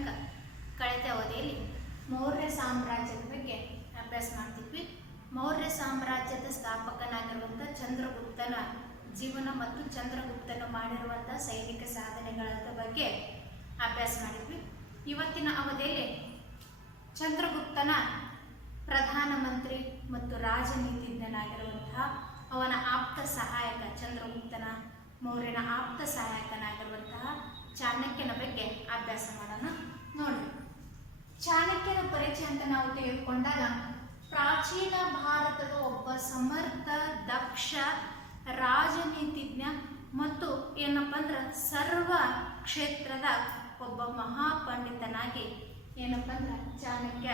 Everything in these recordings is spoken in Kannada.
ತನಕ ಕಳೆದ ಅವಧಿಯಲ್ಲಿ ಮೌರ್ಯ ಸಾಮ್ರಾಜ್ಯದ ಬಗ್ಗೆ ಅಭ್ಯಾಸ ಮಾಡ್ತಿದ್ವಿ. ಮೌರ್ಯ ಸಾಮ್ರಾಜ್ಯದ ಸ್ಥಾಪಕನಾಗಿರುವಂಥ ಚಂದ್ರಗುಪ್ತನ ಜೀವನ ಮತ್ತು ಚಂದ್ರಗುಪ್ತನು ಮಾಡಿರುವಂಥ ಸೈನಿಕ ಸಾಧನೆಗಳ ಬಗ್ಗೆ ಅಭ್ಯಾಸ ಮಾಡಿದ್ವಿ. ಇವತ್ತಿನ ಅವಧಿಯಲ್ಲಿ ಚಂದ್ರಗುಪ್ತನ ಪ್ರಧಾನಮಂತ್ರಿ ಮತ್ತು ರಾಜನೀತಿಜ್ಞನಾಗಿರುವಂತಹ ಅವನ ಆಪ್ತ ಸಹಾಯಕ, ಚಂದ್ರಗುಪ್ತನ ಮೌರ್ಯನ ಆಪ್ತ ಸಹಾಯಕನಾಗಿರುವಂತಹ ಚಾಣಕ್ಯನ ಬಗ್ಗೆ ಅಭ್ಯಾಸ ಮಾಡೋಣ. ನೋಡಿ, ಚಾಣಕ್ಯನ ಪರಿಚಯ ಅಂತ ನಾವು ತೆಗೆದುಕೊಂಡಾಗ ಪ್ರಾಚೀನ ಭಾರತದ ಒಬ್ಬ ಸಮರ್ಥ, ದಕ್ಷ ರಾಜನೀತಿಜ್ಞ ಮತ್ತು ಏನಪ್ಪ ಅಂದ್ರೆ ಸರ್ವ ಕ್ಷೇತ್ರದ ಒಬ್ಬ ಮಹಾಪಂಡಿತನಾಗಿ ಏನಪ್ಪ ಅಂದ್ರೆ ಚಾಣಕ್ಯ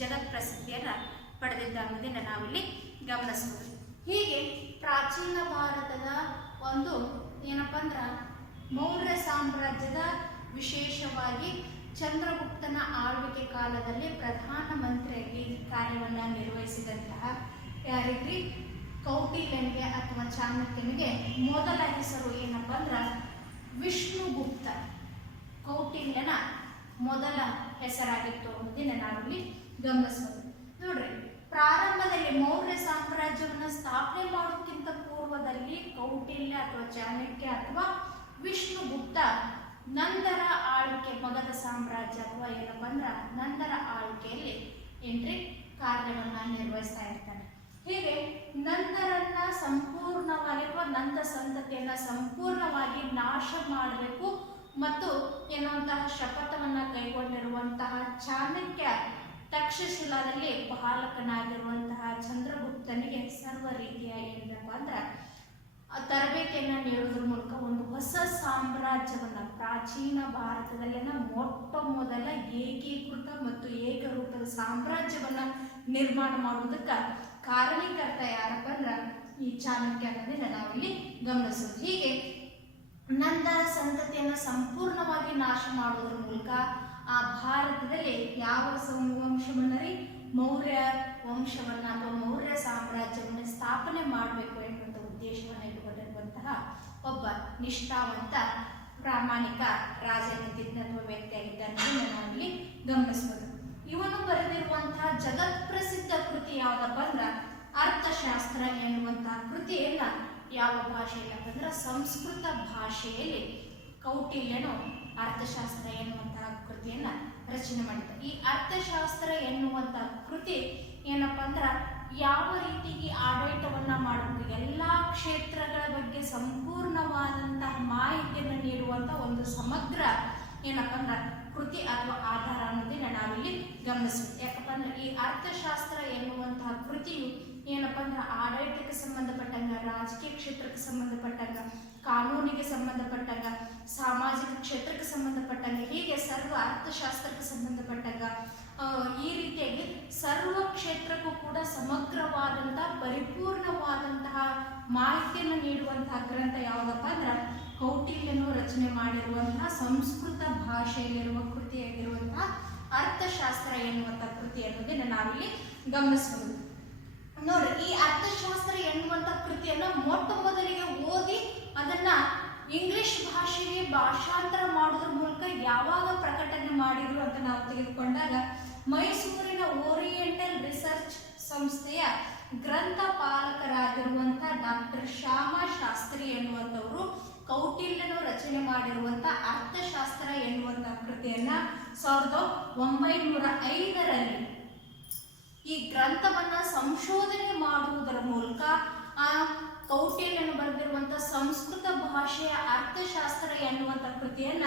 ಜಗತ್ ಪ್ರಸಿದ್ಧಿಯನ್ನು ಪಡೆದಿದ್ದ ಅನ್ನೋದನ್ನು ನಾವಿಲ್ಲಿ ಗಮನಿಸ್ಬೋದು. ಹೀಗೆ ಪ್ರಾಚೀನ ಭಾರತದ ಒಂದು ಏನಪ್ಪ ಅಂದ್ರೆ ಮೌರ್ಯ ಸಾಮ್ರಾಜ್ಯದ ವಿಶೇಷವಾಗಿ ಚಂದ್ರಗುಪ್ತನ ಆಳ್ವಿಕೆ ಕಾಲದಲ್ಲಿ ಪ್ರಧಾನಮಂತ್ರಿಯಾಗಿ ಕಾರ್ಯವನ್ನು ನಿರ್ವಹಿಸಿದಂತಹ ಯಾರಿಗ್ರಿ ಕೌಟಿಲ್ಯನಿಗೆ ಅಥವಾ ಚಾಣಕ್ಯನಿಗೆ ಮೊದಲ ಹೆಸರು ಏನಪ್ಪ ಅಂದ್ರೆ ವಿಷ್ಣುಗುಪ್ತ. ಕೌಟಿಲ್ಯನ ಮೊದಲ ಹೆಸರಾಗಿತ್ತು ಅನ್ನೋದನ್ನ ನಾವಿಲ್ಲಿ ಗಮನಿಸಬಹುದು. ನೋಡ್ರಿ, ಪ್ರಾರಂಭದಲ್ಲಿ ಮೌರ್ಯ ಸಾಮ್ರಾಜ್ಯವನ್ನು ಸ್ಥಾಪನೆ ಮಾಡೋಕ್ಕಿಂತ ಪೂರ್ವದಲ್ಲಿ ಕೌಟಿಲ್ಯ ಅಥವಾ ಚಾಣಕ್ಯ ಅಥವಾ ವಿಷ್ಣುಗುಪ್ತ ನಂದರ ಆಳ್ವಿಕೆ, ಮಗಧ ಸಾಮ್ರಾಜ್ಯ ಅಥವಾ ಏನಪ್ಪ ಅಂದ್ರೆ ನಂದರ ಆಳ್ವಿಕೆಯಲ್ಲಿ ಕಾರ್ಯವನ್ನು ನಿರ್ವಹಿಸ್ತಾ ಇರ್ತಾನೆ. ಹೀಗೆ ನಂದರನ್ನ ಸಂಪೂರ್ಣವಾಗಿ ಅಥವಾ ನಂದ ಸಂತತಿಯನ್ನ ಸಂಪೂರ್ಣವಾಗಿ ನಾಶ ಮಾಡಬೇಕು ಮತ್ತು ಎನ್ನುವಂತಹ ಶಪಥವನ್ನ ಕೈಗೊಂಡಿರುವಂತಹ ಚಾಣಕ್ಯ ತಕ್ಷಶಿಲಾದಲ್ಲಿ ಬಾಲಕನಾಗಿರುವಂತಹ ಚಂದ್ರಗುಪ್ತನಿಗೆ ಸರ್ವ ರೀತಿಯ ಏನಪ್ಪ ಅಂದ್ರೆ ತರಬೇತಿಯನ್ನು ನೀಡುವುದರ ಮೂಲಕ ಒಂದು ಹೊಸ ಸಾಮ್ರಾಜ್ಯವನ್ನ, ಪ್ರಾಚೀನ ಭಾರತದಲ್ಲಿನ ಮೊಟ್ಟ ಮೊದಲ ಏಕೀಕೃತ ಮತ್ತು ಏಕರೂಪದ ಸಾಮ್ರಾಜ್ಯವನ್ನ ನಿರ್ಮಾಣ ಮಾಡುವುದಕ್ಕೆ ಕಾರಣೀಕರ್ತ ಯಾರಪ್ಪ ಅಂದ್ರೆ ಈ ಚಾಣಕ್ಯ ಅನ್ನೋದನ್ನ ನಾವಿಲ್ಲಿ ಗಮನಿಸೋದು. ಹೀಗೆ ನಂದ ಸಂತತಿಯನ್ನು ಸಂಪೂರ್ಣವಾಗಿ ನಾಶ ಮಾಡುವುದರ ಮೂಲಕ ಆ ಭಾರತದಲ್ಲಿ ಯಾವ ವಂಶವನ್ನ ಮೌರ್ಯ ವಂಶವನ್ನ ಅಥವಾ ಮೌರ್ಯ ಸಾಮ್ರಾಜ್ಯವನ್ನು ಸ್ಥಾಪನೆ ಮಾಡಬೇಕು ಎನ್ನುವಂಥ ಉದ್ದೇಶವನ್ನು ಇಟ್ಟುಕೊಂಡಿರುವಂತಹ ಒಬ್ಬ ನಿಷ್ಠಾವಂತ ಪ್ರಾಮಾಣಿಕ ರಾಜನೀತಿಜ್ಞ ಅಥವಾ ವ್ಯಕ್ತಿಯಾಗಿದ್ದಾನೆ ನಾವಿಲ್ಲಿ ಗಮನಿಸಬಹುದು. ಇವನು ಬರೆದಿರುವಂತಹ ಜಗತ್ ಪ್ರಸಿದ್ಧ ಕೃತಿ ಯಾವುದಪ್ಪ ಅಂದ್ರೆ ಅರ್ಥಶಾಸ್ತ್ರ ಎನ್ನುವಂತಹ ಕೃತಿಯನ್ನ ಯಾವ ಭಾಷೆಯಲ್ಲಿ ಅಂತಂದ್ರೆ ಸಂಸ್ಕೃತ ಭಾಷೆಯಲ್ಲಿ ಕೌಟಿಲ್ಯನು ಅರ್ಥಶಾಸ್ತ್ರ ಎನ್ನುವಂತಹ ಕೃತಿಯನ್ನ ರಚನೆ ಮಾಡಿದ್ದ. ಈ ಅರ್ಥಶಾಸ್ತ್ರ ಎನ್ನುವಂತಹ ಕೃತಿ ಏನಪ್ಪ ಅಂದ್ರೆ ಯಾವ ರೀತಿಗೆ ಆಡಳಿತವನ್ನ ಮಾಡಬೇಕು, ಎಲ್ಲಾ ಕ್ಷೇತ್ರಗಳ ಬಗ್ಗೆ ಸಂಪೂರ್ಣವಾದಂತಹ ಮಾಹಿತಿಯನ್ನು ನೀಡುವಂತ ಒಂದು ಸಮಗ್ರ ಏನಪ್ಪ ಅಂದ್ರೆ ಕೃತಿ ಅಥವಾ ಆಧಾರ ಅನ್ನೋದನ್ನ ನಾವಿಲ್ಲಿ ಗಮನಿಸ್ಬೇಕು. ಯಾಕಪ್ಪ ಅಂದ್ರೆ ಈ ಅರ್ಥಶಾಸ್ತ್ರ ಎನ್ನುವಂತಹ ಕೃತಿಯು ಏನಪ್ಪ ಅಂದ್ರೆ ಆಡಳಿತಕ್ಕೆ ಸಂಬಂಧಪಟ್ಟಂಗ, ರಾಜಕೀಯ ಕ್ಷೇತ್ರಕ್ಕೆ ಸಂಬಂಧಪಟ್ಟಂಗ, ಕಾನೂನಿಗೆ ಸಂಬಂಧಪಟ್ಟಂಗ, ಸಾಮಾಜಿಕ ಕ್ಷೇತ್ರಕ್ಕೆ ಸಂಬಂಧಪಟ್ಟಂಗ, ಹೀಗೆ ಸರ್ವ ಅರ್ಥಶಾಸ್ತ್ರಕ್ಕೆ ಸಂಬಂಧಪಟ್ಟಂಗ ಈ ರೀತಿಯಾಗಿ ಸರ್ವ ಕ್ಷೇತ್ರಕ್ಕೂ ಕೂಡ ಸಮಗ್ರವಾದಂತಹ ಪರಿಪೂರ್ಣವಾದಂತಹ ಮಾಹಿತಿಯನ್ನು ನೀಡುವಂತಹ ಗ್ರಂಥ ಯಾವುದಪ್ಪ ಅಂದ್ರೆ ಕೌಟಿಲ್ಯನು ರಚನೆ ಮಾಡಿರುವಂತಹ ಸಂಸ್ಕೃತ ಭಾಷೆಯಲ್ಲಿರುವ ಕೃತಿಯಾಗಿರುವಂತಹ ಅರ್ಥಶಾಸ್ತ್ರ ಎನ್ನುವಂತಹ ಕೃತಿ ಅನ್ನೋದನ್ನ ನಾವಿಲ್ಲಿ ಗಮನಿಸಬಹುದು. ನೋಡಿ, ಈ ಅರ್ಥಶಾಸ್ತ್ರ ಎನ್ನುವಂತ ಕೃತಿಯನ್ನ ಮೊಟ್ಟ ಮೊದಲಿಗೆ ಓದಿ ಅದನ್ನ ಇಂಗ್ಲಿಷ್ ಭಾಷೆಗೆ ಭಾಷಾಂತರ ಮಾಡೋದ್ರ ಮೂಲಕ ಯಾವಾಗ ಪ್ರಕಟಣೆ ಮಾಡಿದ್ರು ಅಂತ ನಾವು ತೆಗೆದುಕೊಂಡಾಗ ಮೈಸೂರಿನ ಓರಿಯೆಂಟಲ್ ರಿಸರ್ಚ್ ಸಂಸ್ಥೆಯ ಗ್ರಂಥಪಾಲಕರಾಗಿರುವಂತಹ ಡಾಕ್ಟರ್ ಶ್ಯಾಮ ಶಾಸ್ತ್ರಿ ಎನ್ನುವಂಥವರು ಕೌಟಿಲ್ಯನು ರಚನೆ ಮಾಡಿರುವಂತಹ ಅರ್ಥಶಾಸ್ತ್ರ ಎನ್ನುವಂತಹ ಕೃತಿಯನ್ನ 1905ರಲ್ಲಿ ಈ ಗ್ರಂಥವನ್ನ ಸಂಶೋಧನೆ ಮಾಡುವುದರ ಮೂಲಕ ಆ ಕೌಟಿಲ್ಯನು ಬರೆದಿರುವಂತಹ ಸಂಸ್ಕೃತ ಭಾಷೆಯ ಅರ್ಥಶಾಸ್ತ್ರ ಎನ್ನುವಂಥ ಕೃತಿಯನ್ನ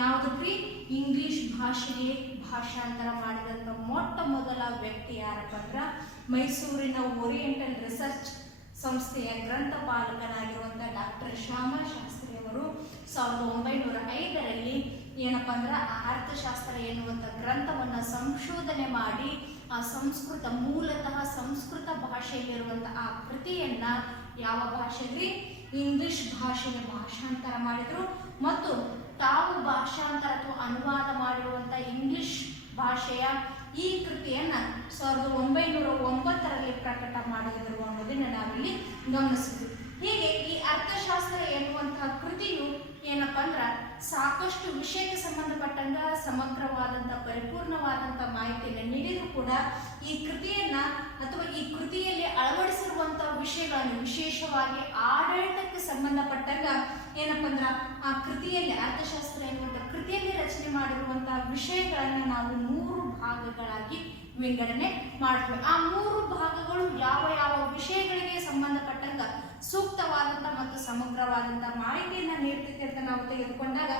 ಯಾವುದಕ್ಕೆ ಇಂಗ್ಲಿಷ್ ಭಾಷೆಗೆ ಭಾಷಾಂತರ ಮಾಡಿದಂಥ ಮೊಟ್ಟ ಮೊದಲ ವ್ಯಕ್ತಿ ಯಾರಪ್ಪ ಅಂದ್ರೆ ಮೈಸೂರಿನ ಓರಿಯೆಂಟಲ್ ರಿಸರ್ಚ್ ಸಂಸ್ಥೆಯ ಗ್ರಂಥಪಾಲಕನಾಗಿರುವಂತಹ ಡಾಕ್ಟರ್ ಶ್ಯಾಮ ಶಾಸ್ತ್ರಿ ಅವರು 1905ರಲ್ಲಿ ಏನಪ್ಪ ಅಂದ್ರೆ ಆ ಅರ್ಥಶಾಸ್ತ್ರ ಎನ್ನುವಂಥ ಗ್ರಂಥವನ್ನ ಸಂಶೋಧನೆ ಮಾಡಿ ಆ ಸಂಸ್ಕೃತ, ಮೂಲತಃ ಸಂಸ್ಕೃತ ಭಾಷೆಯಲ್ಲಿರುವಂತಹ ಆ ಕೃತಿಯನ್ನ ಯಾವ ಭಾಷೆಗೆ, ಇಂಗ್ಲಿಷ್ ಭಾಷೆಗೆ ಭಾಷಾಂತರ ಮಾಡಿದ್ರು ಮತ್ತು ತಾವು ಭಾಷಾಂತರ ಅಥವಾ ಅನುವಾದ ಮಾಡಿರುವಂತಹ ಇಂಗ್ಲಿಷ್ ಭಾಷೆಯ ಈ ಕೃತಿಯನ್ನ 1909ರಲ್ಲಿ ಪ್ರಕಟ ಮಾಡಿದರು ಅನ್ನೋದನ್ನ ನಾವಿಲ್ಲಿ ಗಮನಿಸಿದ್ವಿ. ಹೀಗೆ ಈ ಅರ್ಥಶಾಸ್ತ್ರ ಎನ್ನುವಂತಹ ಕೃತಿಯು ಏನಪ್ಪ ಅಂದ್ರೆ ಸಾಕಷ್ಟು ವಿಷಯಕ್ಕೆ ಸಂಬಂಧಪಟ್ಟಂಗ ಸಮಗ್ರವಾದಂಥ ಪರಿಪೂರ್ಣವಾದಂಥ ಮಾಹಿತಿಯನ್ನು ನೀಡಿದ್ರು ಕೂಡ ಈ ಕೃತಿಯನ್ನ ಅಥವಾ ಈ ಕೃತಿಯಲ್ಲಿ ಅಳವಡಿಸಿರುವಂತಹ ವಿಷಯಗಳನ್ನು ವಿಶೇಷವಾಗಿ ಆಡಳಿತಕ್ಕೆ ಸಂಬಂಧಪಟ್ಟಂಗ ಏನಪ್ಪ ಅಂದ್ರ ಆ ಕೃತಿಯಲ್ಲಿ ಅರ್ಥಶಾಸ್ತ್ರ ಎನ್ನುವಂಥ ಕೃತಿಯಲ್ಲಿ ರಚನೆ ಮಾಡಿರುವಂತಹ ವಿಷಯಗಳನ್ನ ನಾವು 3 ಭಾಗಗಳಾಗಿ ವಿಂಗಡಣೆ ಮಾಡ್ತೀವಿ. ಆ 3 ಭಾಗಗಳು ಯಾವ ಯಾವ ವಿಷಯಗಳಿಗೆ ಸಂಬಂಧಪಟ್ಟಂಗ ಸೂಕ್ತವಾದಂತ ಮತ್ತು ಸಮಗ್ರವಾದಂತ ಮಾಹಿತಿಯನ್ನ ನೀಡ್ತೈತೆ ಅಂತ ನಾವು ತೆಗೆದುಕೊಂಡಾಗ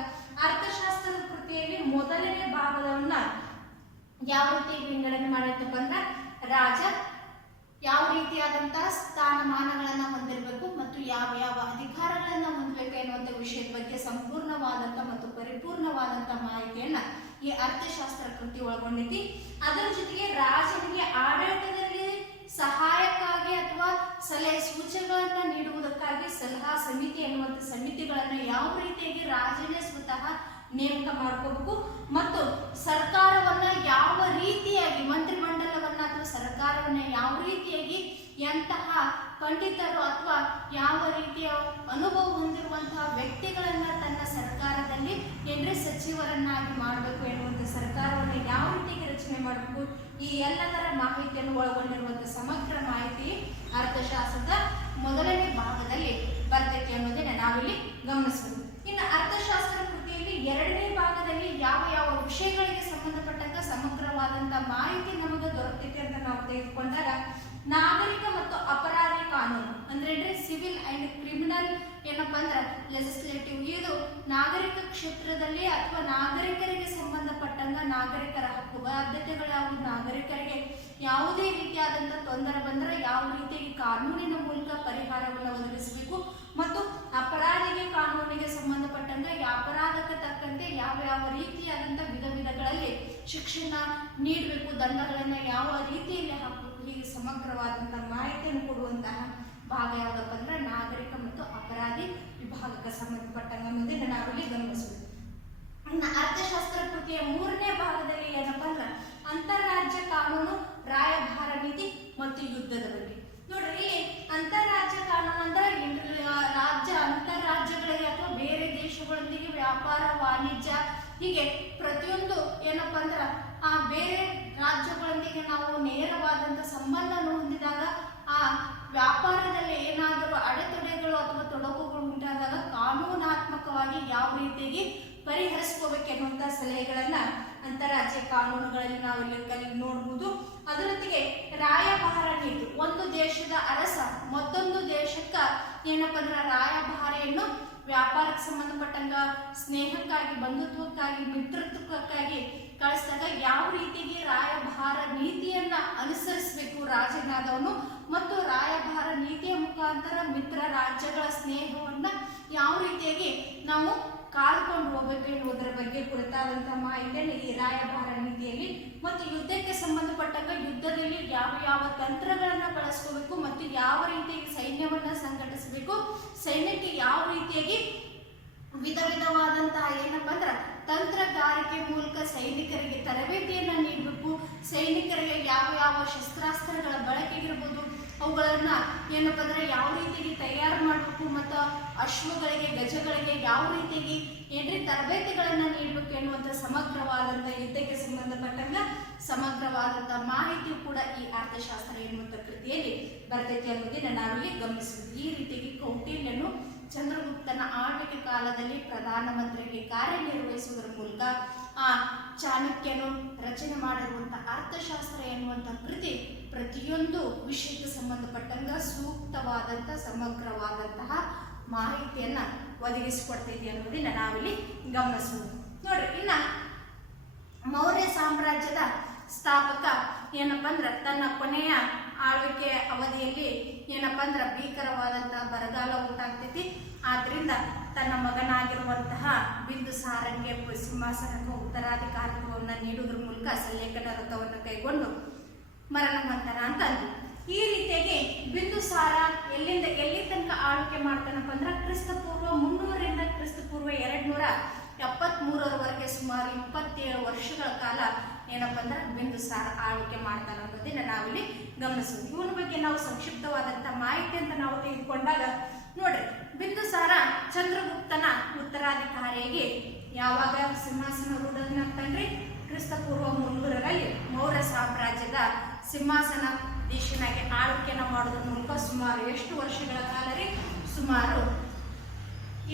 ಅರ್ಥಶಾಸ್ತ್ರದ ಕೃತಿಯಲ್ಲಿ ಮೊದಲನೇ ಭಾಗವನ್ನ ಯಾವ ರೀತಿ ವಿಂಗಡಣೆ ಮಾಡಿರ್ತಪ್ಪ ಅಂದ್ರೆ ರಾಜ ಯಾವ ರೀತಿಯಾದಂತಹ ಸ್ಥಾನಮಾನಗಳನ್ನ ಹೊಂದಿರಬೇಕು ಮತ್ತು ಯಾವ ಯಾವ ಅಧಿಕಾರಗಳನ್ನ ಹೊಂದಬೇಕು ಎನ್ನುವಂತ ವಿಷಯದ ಬಗ್ಗೆ ಸಂಪೂರ್ಣವಾದಂತ ಮತ್ತು ಪರಿಪೂರ್ಣವಾದಂತ ಮಾಹಿತಿಯನ್ನ ಈ ಅರ್ಥಶಾಸ್ತ್ರ ಕೃತಿ ಒಳಗೊಂಡೈತಿ. ಅದರ ಜೊತೆಗೆ ರಾಜನಿಗೆ ಆಡಳಿತದಲ್ಲಿ ಸಹಾಯಕ್ಕಾಗಿ ಅಥವಾ ಸಲಹೆ ಸೂಚನೆಗಳನ್ನ ನೀಡುವುದಕ್ಕಾಗಿ ಸಲಹಾ ಸಮಿತಿ ಎನ್ನುವಂತ ಸಮಿತಿಗಳನ್ನ ಯಾವ ರೀತಿಯಾಗಿ ರಾಜನೇ ಸ್ವತಃ ನೇಮಕ ಮಾಡ್ಕೋಬೇಕು ಮತ್ತು ಸರ್ಕಾರವನ್ನ ಯಾವ ರೀತಿಯಾಗಿ ಮಂತ್ರಿಮಂಡಲವನ್ನ ಅಥವಾ ಸರ್ಕಾರವನ್ನ ಯಾವ ರೀತಿಯಾಗಿ ಎಂತಹ ಪಂಡಿತರು ಅಥವಾ ಯಾವ ರೀತಿಯ ಅನುಭವ ಹೊಂದಿರುವಂತಹ ವ್ಯಕ್ತಿಗಳನ್ನ ತನ್ನ ಸರ್ಕಾರದಲ್ಲಿ ಸಚಿವರನ್ನಾಗಿ ಮಾಡಬೇಕು ಎನ್ನುವಂತ ಸರ್ಕಾರವನ್ನು ಯಾವ ರೀತಿಯಾಗಿ ರಚನೆ ಮಾಡಬೇಕು ಈ ಎಲ್ಲದರ ಮಾಹಿತಿಯನ್ನು ಒಳಗೊಂಡಿರುವಂತಹ ಸಮಗ್ರ ಮಾಹಿತಿ ಅರ್ಥಶಾಸ್ತ್ರದ ಮೊದಲನೇ ಭಾಗದಲ್ಲಿ ಬರ್ತೈತಿ ಅನ್ನೋದನ್ನ ನಾವಿಲ್ಲಿ ಗಮನಿಸಬಹುದು. ಇನ್ನು ಅರ್ಥಶಾಸ್ತ್ರ ಕೃತಿಯಲ್ಲಿ ಎರಡನೇ ಭಾಗದಲ್ಲಿ ಯಾವ ಯಾವ ವಿಷಯಗಳಿಗೆ ಸಂಬಂಧಪಟ್ಟಂತ ಸಮಗ್ರವಾದಂತಹ ಮಾಹಿತಿ ನಮಗೆ ದೊರಕೈತಿ ಅಂತ ನಾವು ತೆಗೆದುಕೊಂಡಾಗ ನಾಗರಿಕ ಮತ್ತು ಅಪರಾಧ ಕಾನೂನು ಅಂದ್ರೆ ಸಿವಿಲ್ ಅಂಡ್ ಕ್ರಿಮಿನಲ್ ಏನಪ್ಪಾ ಅಂದ್ರೆ ಲೆಜಿಸ್ಲೇಟಿವ್ ಇದು ನಾಗರಿಕ ಕ್ಷೇತ್ರದಲ್ಲಿ ಅಥವಾ ನಾಗರಿಕರಿಗೆ ಸಂಬಂಧಪಟ್ಟಂಗ ನಾಗರಿಕರ ಹಕ್ಕು ಬಾಧ್ಯತೆಗಳು ನಾಗರಿಕರಿಗೆ ಯಾವುದೇ ರೀತಿಯಾದಂತಹ ತೊಂದರೆ ಬಂದರೆ ಯಾವ ರೀತಿಯಾಗಿ ಕಾನೂನಿನ ಮೂಲಕ ಪರಿಹಾರವನ್ನು ಒದಗಿಸಬೇಕು ಮತ್ತು ಅಪರಾಧಿಗೆ ಕಾನೂನಿಗೆ ಸಂಬಂಧಪಟ್ಟಂಗ ಅಪರಾಧಕ್ಕೆ ತಕ್ಕಂತೆ ಯಾವ ಯಾವ ರೀತಿಯಾದಂತಹ ವಿಧಗಳಲ್ಲಿ ಶಿಕ್ಷಣ ನೀಡಬೇಕು ದಂಡಗಳನ್ನ ಯಾವ ರೀತಿಯಲ್ಲಿ ಹಾಕಬೇಕು ಹೀಗೆ ಸಮಗ್ರವಾದಂತಹ ಮಾಹಿತಿಯನ್ನು ಕೊಡುವಂತಹ ಭಾಗ ಯಾವುದಪ್ಪ ಅಂದ್ರೆ ನಾಗರಿಕ ಮತ್ತು ಅಪರಾಧಿ ವಿಭಾಗಕ್ಕೆ ಸಂಬಂಧಪಟ್ಟಂಗ ಅನ್ನೋದನ್ನ ನಾವಿಲ್ಲಿ ಗಮನಿಸಬೇಕು. ಇನ್ನು ಅರ್ಥಶಾಸ್ತ್ರ ಕೃತಿಯ ಮೂರನೇ ಭಾಗದಲ್ಲಿ ಏನಪ್ಪಾ ಅಂದ್ರೆ ಅಂತಾರಾಜ್ಯ ಕಾನೂನು ರಾಯಭಾರ ನೀತಿ ಮತ್ತು ಯುದ್ಧದ ಬಗ್ಗೆ ನೋಡ್ರಿ. ಇಲ್ಲಿ ಅಂತಾರಾಜ್ಯ ಕಾನೂನು ಅಂದ್ರೆ ರಾಜ್ಯ ಅಂತಾರಾಜ್ಯಗಳಿಗೆ ಅಥವಾ ಬೇರೆ ದೇಶಗಳೊಂದಿಗೆ ವ್ಯಾಪಾರ ವಾಣಿಜ್ಯ ಹೀಗೆ ಪ್ರತಿಯೊಂದು ಏನಪ್ಪಾ ಅಂದ್ರ ಆ ಬೇರೆ ರಾಜ್ಯಗಳೊಂದಿಗೆ ನಾವು ನೇರವಾದಂತ ಸಂಬಂಧವನ್ನು ಹೊಂದಿದಾಗ ಆ ವ್ಯಾಪಾರದಲ್ಲಿ ಏನಾದರೂ ಅಡೆತಡೆಗಳು ಅಥವಾ ತೊಡಕುಗಳು ಉಂಟಾದಾಗ ಕಾನೂನಾತ್ಮಕವಾಗಿ ಯಾವ ರೀತಿಯಾಗಿ ಪರಿಹರಿಸ್ಕೋಬೇಕೆನ್ನುವಂತ ಸಲಹೆಗಳನ್ನ ಅಂತಾರಾಜ್ಯ ಕಾನೂನುಗಳಲ್ಲಿ ನಾವು ಇಲ್ಲಿ ನೋಡಬಹುದು. ಅದರೊಂದಿಗೆ ರಾಯಭಾರ ನೀತಿ ಒಂದು ದೇಶದ ಅರಸ ಮತ್ತೊಂದು ದೇಶಕ್ಕ ಏನಪ್ಪಾ ಅಂದ್ರೆ ರಾಯಭಾರಿಯನ್ನು ವ್ಯಾಪಾರಕ್ಕೆ ಸಂಬಂಧಪಟ್ಟಂಗ ಸ್ನೇಹಕ್ಕಾಗಿ ಬಂಧುತ್ವಕ್ಕಾಗಿ ಮಿತ್ರತ್ವಕ್ಕಾಗಿ ಕಳಿಸಿದಾಗ ಯಾವ ರೀತಿಗೆ ರಾಯಭಾರ ನೀತಿಯನ್ನ ಅನುಸರಿಸಬೇಕು ರಾಜನಾದವನು ಮತ್ತು ರಾಯಭಾರ ನೀತಿಯ ಮುಖಾಂತರ ಮಿತ್ರ ರಾಜ್ಯಗಳ ಸ್ನೇಹವನ್ನ ಯಾವ ರೀತಿಯಾಗಿ ನಾವು ಕಾಲ್ಕೊಂಡು ಹೋಗ್ಬೇಕು ಎನ್ನುವುದರ ಬಗ್ಗೆ ಕುರಿತಾದಂತಹ ಮಾಹಿತಿಯನ್ನು ಈ ರಾಯಭಾರ ನೀತಿಯಲ್ಲಿ ಮತ್ತು ಯುದ್ಧಕ್ಕೆ ಸಂಬಂಧಪಟ್ಟಂಗ ಯುದ್ಧದಲ್ಲಿ ಯಾವ ಯಾವ ತಂತ್ರಗಳನ್ನ ಬಳಸ್ಕೋಬೇಕು ಮತ್ತು ಯಾವ ರೀತಿಯಾಗಿ ಸೈನ್ಯವನ್ನ ಸಂಘಟಿಸಬೇಕು ಸೈನ್ಯಕ್ಕೆ ಯಾವ ರೀತಿಯಾಗಿ ವಿಧವಾದಂತಹ ಏನಪ್ಪಾ ಅಂದ್ರ ತಂತ್ರಗಾರಿಕೆ ಮೂಲಕ ಸೈನಿಕರಿಗೆ ತರಬೇತಿಯನ್ನ ನೀಡಬೇಕು. ಸೈನಿಕರಿಗೆ ಯಾವ ಯಾವ ಶಸ್ತ್ರಾಸ್ತ್ರಗಳ ಬಳಕೆಗಿರ್ಬೋದು ಅವುಗಳನ್ನ ಏನಪ್ಪಾ ಅಂದ್ರೆ ಯಾವ ರೀತಿಯಾಗಿ ತಯಾರು ಮಾಡಬೇಕು ಮತ್ತು ಅಶ್ವಗಳಿಗೆ ಗಜಗಳಿಗೆ ಯಾವ ರೀತಿಯಾಗಿ ತರಬೇತಿಗಳನ್ನ ನೀಡಬೇಕು ಎನ್ನುವಂತ ಸಮಗ್ರವಾದಂತ ಯುದ್ಧಕ್ಕೆ ಸಂಬಂಧಪಟ್ಟಂಗ ಸಮಗ್ರವಾದಂತಹ ಮಾಹಿತಿಯು ಕೂಡ ಈ ಅರ್ಥಶಾಸ್ತ್ರ ಎನ್ನುವಂತ ಕೃತಿಯಲ್ಲಿ ಬರ್ತೈತಿ ಅನ್ನೋದನ್ನ ನಾವಿಲ್ಲಿ ಗಮನಿಸಬಹುದು. ಈ ರೀತಿಯಾಗಿ ಕೌಟಿಲ್ಯನು ಚಂದ್ರಗುಪ್ತನ ಆಳ್ವಿಕೆ ಕಾಲದಲ್ಲಿ ಪ್ರಧಾನಮಂತ್ರಿಗೆ ಕಾರ್ಯನಿರ್ವಹಿಸುವುದರ ಮೂಲಕ ಆ ಚಾಣಕ್ಯನು ರಚನೆ ಮಾಡಿರುವಂತಹ ಅರ್ಥಶಾಸ್ತ್ರ ಎನ್ನುವಂತಹ ಕೃತಿ ಪ್ರತಿಯೊಂದು ವಿಷಯಕ್ಕೆ ಸಂಬಂಧಪಟ್ಟಂಗ ಸೂಕ್ತವಾದಂತ ಸಮಗ್ರವಾದಂತಹ ಮಾಹಿತಿಯನ್ನ ಒದಗಿಸಿಕೊಡ್ತೈತಿ ಅನ್ನೋದನ್ನ ನಾವಿಲ್ಲಿ ಗಮನಿಸಬಹುದು. ನೋಡ್ರಿ, ಇನ್ನ ಮೌರ್ಯ ಸಾಮ್ರಾಜ್ಯದ ಸ್ಥಾಪಕ ಏನಪ್ಪಾ ಅಂದ್ರ ತನ್ನ ಕೊನೆಯ ಆಳ್ವಿಕೆ ಅವಧಿಯಲ್ಲಿ ಏನಪ್ಪಾ ಅಂದ್ರ ಭೀಕರವಾದಂತಹ ಬರಗಾಲ ಉಂಟಾಗ್ತೈತಿ. ಆದ್ರಿಂದ ತನ್ನ ಮಗನಾಗಿರುವಂತಹ ಬಿಂದುಸಾರನಿಗೆ ಸಿಂಹಾಸನಕ್ಕೆ ಉತ್ತರಾಧಿಕಾರತ್ವವನ್ನು ನೀಡುವುದರ ಮೂಲಕ ಸಲ್ಲೇಖನ ವ್ರತವನ್ನು ಕೈಗೊಂಡು ಮರಣ ಹೊಂದನ ಅಂತ ಅಂದ್ರು. ಈ ರೀತಿಯಾಗಿ ಬಿಂದುಸಾರ ಎಲ್ಲಿ ತನಕ ಆಳ್ವಿಕೆ ಮಾಡ್ತಾನಪ್ಪ ಅಂದ್ರ ಕ್ರಿಸ್ತಪೂರ್ವ 300ರಿಂದ ಕ್ರಿಸ್ತಪೂರ್ವ 273ರವರೆಗೆ ಸುಮಾರು 27 ವರ್ಷಗಳ ಕಾಲ ಏನಪ್ಪಾ ಅಂದ್ರೆ ಬಿಂದುಸಾರ ಆಳ್ವಿಕೆ ಮಾಡ್ತಾನ ಅನ್ನೋದನ್ನ ನಾವಿಲ್ಲಿ ಗಮನಿಸಬಹುದು. ಇವನ ಬಗ್ಗೆ ನಾವು ಸಂಕ್ಷಿಪ್ತವಾದಂತಹ ಮಾಹಿತಿ ಅಂತ ನಾವು ತೆಗೆದುಕೊಂಡಾಗ ನೋಡ್ರಿ, ಬಿಂದುಸಾರ ಚಂದ್ರಗುಪ್ತನ ಉತ್ತರಾಧಿಕಾರಿಯಾಗಿ ಯಾವಾಗ ಸಿಂಹಾಸನರೂಢನಾಗ್ತಾನ್ರಿ? ಕ್ರಿಸ್ತಪೂರ್ವ 300ರಲ್ಲಿ ಮೌರ್ಯ ಸಾಮ್ರಾಜ್ಯದ ಸಿಂಹಾಸನಾಧೀಶನಾಗಿ ಆಳ್ವಿಕೆಯನ್ನು ಮಾಡೋದ್ರ ಮೂಲಕ ಸುಮಾರು ಎಷ್ಟು ವರ್ಷಗಳ ಕಾಲ ರೀ? ಸುಮಾರು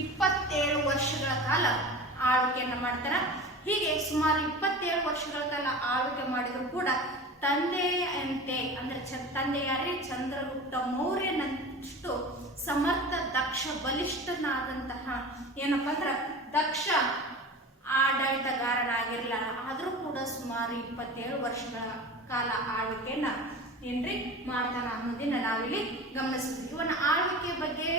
27 ವರ್ಷಗಳ ಕಾಲ ಆಳ್ವಿಕೆಯನ್ನು ಮಾಡ್ತಾರ. ಹೀಗೆ ಸುಮಾರು 27 ವರ್ಷಗಳ ಕಾಲ ಆಳ್ವಿಕೆ ಮಾಡಿದ್ರು ಕೂಡ ತಂದೆಯಂತೆ ಅಂದ್ರೆ ತಂದೆ ಯಾರೇ ಚಂದ್ರಗುಪ್ತ ಮೌರ್ಯನಷ್ಟು ಸಮರ್ಥ, ದಕ್ಷ, ಬಲಿಷ್ಠನಾದಂತಹ ಏನಪ್ಪಾ ಅಂದ್ರ ದಕ್ಷ ಆಡಳಿತಗಾರನಾಗಿರಲಿಲ್ಲ. ಆದರೂ ಕೂಡ ಸುಮಾರು 27 ವರ್ಷಗಳ ಕಾಲ ಆಳ್ವಿಕೆಯನ್ನ ಏನ್ರಿ ಮಾಡ್ತಾನ ಅನ್ನೋದನ್ನ ನಾವಿಲ್ಲಿ ಗಮನಿಸ್ತೀವಿ. ಇವನ ಆಳ್ವಿಕೆ ಬಗ್ಗೆ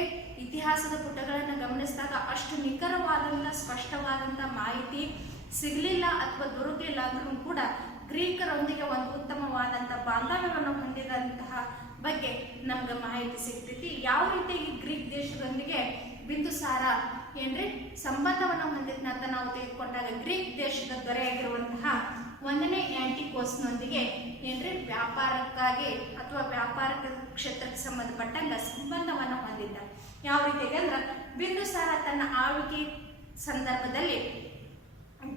ಇತಿಹಾಸದ ಪುಟಗಳನ್ನು ಗಮನಿಸಿದಾಗ ಅಷ್ಟು ನಿಖರವಾದಂಥ ಸ್ಪಷ್ಟವಾದಂಥ ಮಾಹಿತಿ ಸಿಗಲಿಲ್ಲ ಅಥವಾ ದೊರಕಲಿಲ್ಲ ಅಂದ್ರೂ ಕೂಡ ಗ್ರೀಕರೊಂದಿಗೆ ಒಂದು ಉತ್ತಮವಾದಂಥ ಬಾಂಧವ್ಯವನ್ನು ಹೊಂದಿದಂತಹ ಬಗ್ಗೆ ನಮ್ಗೆ ಮಾಹಿತಿ ಸಿಗ್ತೈತಿ. ಯಾವ ರೀತಿಯಾಗಿ ಗ್ರೀಕ್ ದೇಶದೊಂದಿಗೆ ಬಿಂದುಸಾರ ಏನ್ರಿ ಸಂಬಂಧವನ್ನು ಹೊಂದಿದ್ನಂತ ನಾವು ತೆಗೆದುಕೊಂಡಾಗ ಗ್ರೀಕ್ ದೇಶದ ದೊರೆಯಾಗಿರುವಂತಹ 1ನೇ ಆಂಟಿಕೋಸ್ನೊಂದಿಗೆ ಏನ್ರಿ ವ್ಯಾಪಾರಕ್ಕಾಗಿ ಅಥವಾ ವ್ಯಾಪಾರ ಕ್ಷೇತ್ರಕ್ಕೆ ಸಂಬಂಧಪಟ್ಟಂಗ ಸಂಬಂಧವನ್ನು ಹೊಂದಿದ್ದ. ಯಾವ ರೀತಿಯಾಗಿ ಅಂದ್ರೆ ಬಿಂದುಸಾರ ತನ್ನ ಆಳ್ವಿಕೆ ಸಂದರ್ಭದಲ್ಲಿ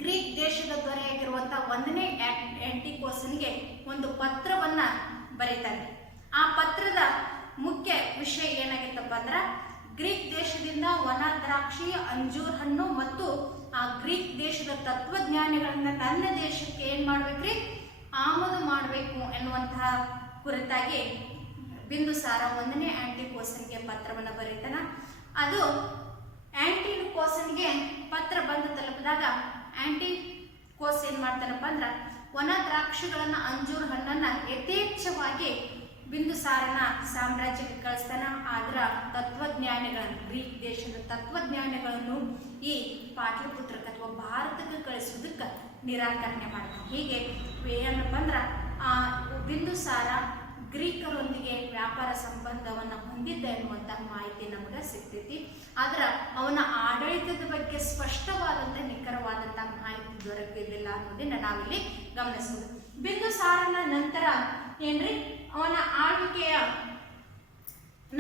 ಗ್ರೀಕ್ ದೇಶದ ದೊರೆಯಾಗಿರುವಂತಹ 1ನೇ ಆಂಟಿಕೋಸನಿಗೆ ಒಂದು ಪತ್ರವನ್ನ ಬರೀತಾನೆ. ಆ ಪತ್ರದ ಮುಖ್ಯ ವಿಷಯ ಏನಾಗಿತ್ತಪ್ಪ ಅಂದ್ರ ಗ್ರೀಕ್ ದೇಶದಿಂದ ವನ ದ್ರಾಕ್ಷಿ, ಅಂಜೂರ್ ಹಣ್ಣು ಮತ್ತು ಆ ಗ್ರೀಕ್ ದೇಶದ ತತ್ವಜ್ಞಾನಿಗಳನ್ನ ನನ್ನ ದೇಶಕ್ಕೆ ಏನ್ ಮಾಡ್ಬೇಕ್ರಿ? ಆಮದು ಮಾಡಬೇಕು ಎನ್ನುವಂತಹ ಕುರಿತಾಗಿ ಬಿಂದುಸಾರ 1ನೇ ಆಂಟಿಕೋಸನ್ಗೆ ಪತ್ರವನ್ನ ಬರೀತಾನ. ಅದು ಆಂಟಿಕೋಸನ್ಗೆ ಪತ್ರ ಬಂದು ತಲುಪಿದಾಗ ಆಂಟಿಕೋಸ್ ಏನ್ ಮಾಡ್ತಾನಪ್ಪ ಅಂದ್ರ ವನ ದ್ರಾಕ್ಷಿಗಳನ್ನ, ಅಂಜೂರ್ ಹಣ್ಣನ್ನ ಯಥೇಚ್ಛವಾಗಿ ಬಿಂದುಸಾರನ ಸಾಮ್ರಾಜ್ಯಕ್ಕೆ ಕಳಿಸ್ತಾನ. ಆದ್ರ ತತ್ವಜ್ಞಾನಿಗಳನ್ನು, ಗ್ರೀಕ್ ದೇಶದ ತತ್ವಜ್ಞಾನಿಗಳನ್ನು ಈ ಪಾಟಲಿಪುತ್ರಕ್ಕೆ ಅಥವಾ ಭಾರತಕ್ಕೆ ಕಳಿಸೋದಕ್ಕೆ ನಿರಾಕರಣೆ ಮಾಡ್ತಾನೆ. ಹೀಗೆ ಏನಪ್ಪ ಅಂದ್ರ ಆ ಬಿಂದುಸಾರ ಗ್ರೀಕರೊಂದಿಗೆ ವ್ಯಾಪಾರ ಸಂಬಂಧವನ್ನು ಹೊಂದಿದ್ದ ಎನ್ನುವಂತಹ ಮಾಹಿತಿ ನಮಗೆ ಸಿಗ್ತೈತಿ. ಆದ್ರೆ ಅವನ ಆಡಳಿತದ ಬಗ್ಗೆ ಸ್ಪಷ್ಟವಾದಂಥ ನಿಖರವಾದಂತಹ ಮಾಹಿತಿ ದೊರಕಿದಿಲ್ಲ ಅನ್ನೋದನ್ನ ನಾವಿಲ್ಲಿ ಗಮನಿಸಬಹುದು. ಬಿಂದುಸಾರನ ನಂತರ ಏನ್ರಿ ಅವನ ಆಳ್ವಿಕೆಯ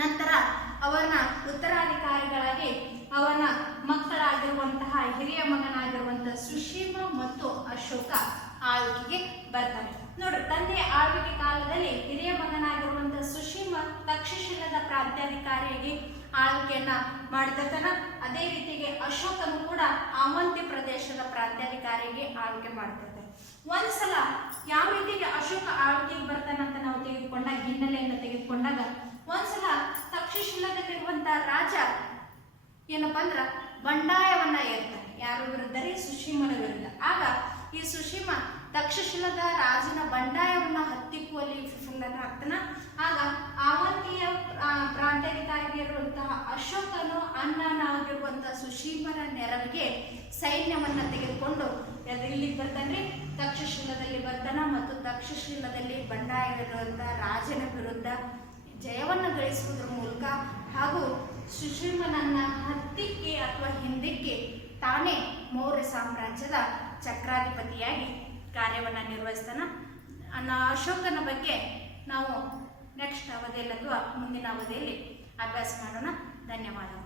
ನಂತರ ಅವನ ಉತ್ತರಾಧಿಕಾರಿಗಳಾಗಿ ಅವನ ಮಕ್ಕಳಾಗಿರುವಂತಹ ಹಿರಿಯ ಮಗನಾಗಿರುವಂತಹ ಸುಶೀಮ ಮತ್ತು ಅಶೋಕ ಆಳ್ವಿಕೆಗೆ ಬರ್ತಾನೆ. ನೋಡ್ರಿ, ತಂದೆಯ ಆಳ್ವಿಕೆ ಕಾಲದಲ್ಲಿ ಹಿರಿಯ ಮಗನಾಗಿರುವಂತಹ ಸುಶೀಮ ತಕ್ಷಶಿಲದ ಪ್ರಾಂತ್ಯಾಧಿಕಾರಿಯಾಗಿ ಆಳ್ವಿಕೆಯನ್ನ ಮಾಡ್ತಿರ್ತಾನ. ಅದೇ ರೀತಿಗೆ ಅಶೋಕನು ಕೂಡ ಆವಂತಿ ಪ್ರದೇಶದ ಪ್ರಾಂತ್ಯಾಧಿಕಾರಿಯಾಗಿ ಆಳ್ವಿಕೆ ಮಾಡ್ತಿರ್ತಾನೆ. ಒಂದ್ಸಲ ಯಾವ ರೀತಿಗೆ ಅಶೋಕ ಆಳ್ವಿಕೆಗೆ ಬರ್ತಾನಂತ ನಾವು ತೆಗೆದುಕೊಂಡಾಗ, ಹಿನ್ನೆಲೆಯನ್ನು ತೆಗೆದುಕೊಂಡಾಗ, ಒಂದ್ಸಲ ತಕ್ಷಶಿಲದಲ್ಲಿರುವಂತಹ ರಾಜ ಏನಪ್ಪಾ ಅಂದ್ರ ಬಂಡಾಯವನ್ನ ಏರ್ತಾನೆ. ಯಾರ ವಿರುದ್ಧ ರೀ? ಸುಶೀಮನ ವಿರುದ್ಧ. ಆಗ ಈ ಸುಶೀಮ ತಕ್ಷಶಿಲದ ರಾಜನ ಬಂಡಾಯವನ್ನ ಹತ್ತಿಕ್ಕುವಲ್ಲಿ ವಿಫಲನಾಗ್ತಾನ. ಆಗ ಆವಂತಿಯ ಪ್ರಾಂತ್ಯಾಧಿಕಾರಿಯಾಗಿರುವಂತಹ ಅಶೋಕನು ಅಣ್ಣನಾಗಿರುವಂತಹ ಸುಶೀಮನ ನೆರವಿಗೆ ಸೈನ್ಯವನ್ನ ತೆಗೆದುಕೊಂಡು ಇಲ್ಲಿಗೆ ಬರ್ತಾನ್ರಿ, ತಕ್ಷಶಿಲದಲ್ಲಿ ಬರ್ತಾನ. ಮತ್ತು ತಕ್ಷಶಿಲದಲ್ಲಿ ಬಂಡಾಯವಿರುವಂತಹ ರಾಜನ ವಿರುದ್ಧ ಜಯವನ್ನು ಗಳಿಸುವುದರ ಮೂಲಕ ಹಾಗೂ ಸುಶೀಮನನ್ನ ಹತ್ತಿಕ್ಕೆ ಅಥವಾ ಹಿಂದಕ್ಕೆ ತಾನೇ ಮೌರ್ಯ ಸಾಮ್ರಾಜ್ಯದ ಚಕ್ರಾಧಿಪತಿಯಾಗಿ ಕಾರ್ಯವನ್ನು ನಿರ್ವಹಿಸ್ತಾನ. ಅಶೋಕನ ಬಗ್ಗೆ ನಾವು ನೆಕ್ಸ್ಟ್ ಅವಧಿಯಲ್ಲಿ ಅಥವಾ ಮುಂದಿನ ಅವಧಿಯಲ್ಲಿ ಅಭ್ಯಾಸ ಮಾಡೋಣ. ಧನ್ಯವಾದಗಳು.